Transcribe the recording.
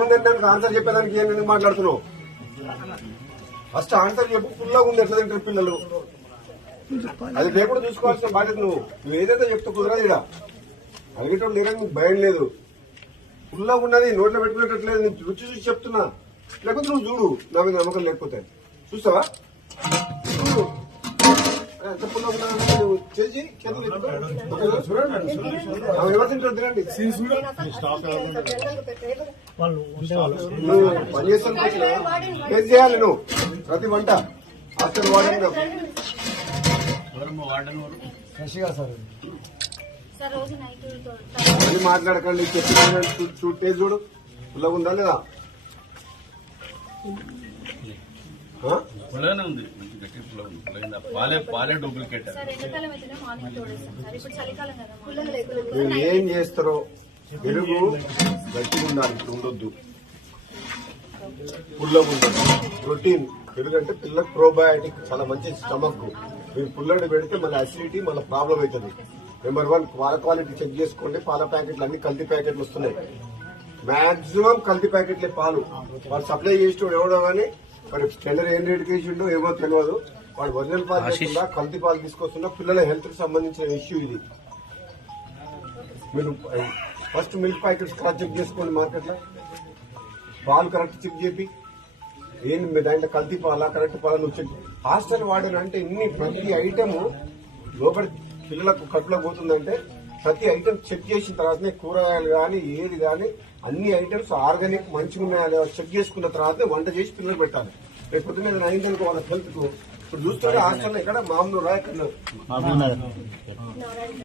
ఉందంటే ఆన్సర్ చెప్పేదానికి ఏం మాట్లాడుతున్నావు? ఫస్ట్ ఆన్సర్ చెప్పు. ఫుల్గా ఉంది ఎట్లా తింటారు పిల్లలు, అది లేకుండా చూసుకోవాల్సిన బాధ్యత నువ్వు ఏదైతే చెప్తే కుదరదు. ఇక్కడ అడిగేటోళ్ళు లేరా, నీకు భయం లేదు. ఫుల్గా ఉన్నది నోట్లో పెట్టుకునేటట్లేదు, నీకు రుచి చూసి చెప్తున్నా. లేకపోతే నువ్వు చూడు, నా మీద నమ్మకం లేకపోతే చూస్తావా? చూడు ఎంత ఫుల్గా ఉన్నా చేసి ఎవరు తింటారు తినండి. నువ్వు పని చేస్తాను ఏం చేయాలి నువ్వు? ప్రతి వంట హాస్టల్ వాడని మళ్ళీ మాట్లాడకండి. చెప్పిన టేస్ట్ చూడు, పుల్లగా ఉందా లేదా? మీరు ఏం చేస్తారో పెరుగు గట్టిగా ఉండాలి, ఉండొద్దు. పుల్లగా ఉండదు. ప్రోటీన్ పెరుగు అంటే పిల్లలకు ప్రోబయాటిక్ చాలా మంచి స్టమక్. మీరు పుల్లడి పెడితే మళ్ళీ అసిడిటీ మళ్ళీ ప్రాబ్లం అవుతుంది. నెంబర్ 1 పాల క్వాలిటీ చెక్ చేసుకోండి. పాల ప్యాకెట్లు అన్ని కల్తీ ప్యాకెట్లు వస్తున్నాయి. మాక్సిమం కల్తీ ప్యాకెట్లే పాలు. వాళ్ళు సప్లై చేసేవాడు ఎవడో కానీ మరి టెండర్ ఏం రేటుకి వేసిండో ఏమో తెలియదు. వాడు ఒరిజినల్ పాలు తీసుకుందా కల్తీ పాలు తీసుకొస్తున్నా. పిల్లల హెల్త్ కి సంబంధించిన ఇష్యూ ఇది. మీరు first milk packets correct check చేసుకోండి. మార్కెట్ లో పాలు కరెక్ట్ చెక్ చేపి ఏంటి దాంట్లో కల్తీ పాలా కరెక్ట్ పాలా నువ్వు చెక్. హాస్టల్ వాడిన అంటే ఇన్ని ప్రతి ఐటమ్ లోపల పిల్లలకు కడుపులో పోతుందంటే ప్రతి ఐటమ్ చెక్ చేసిన తర్వాతనే కూరగాయలు కానీ ఏది కానీ అన్ని ఐటమ్స్ ఆర్గానిక్ మంచిగా ఉన్నాయా చెక్ చేసుకున్న తర్వాతనే వంట చేసి పిల్లలు పెట్టాలి. రేపు పొద్దున్న అయిందనుకో వాళ్ళ హెల్త్ కు. ఇప్పుడు చూస్తుంటే హాస్టల్ ఇక్కడ మామూలు రాయకన్నారు.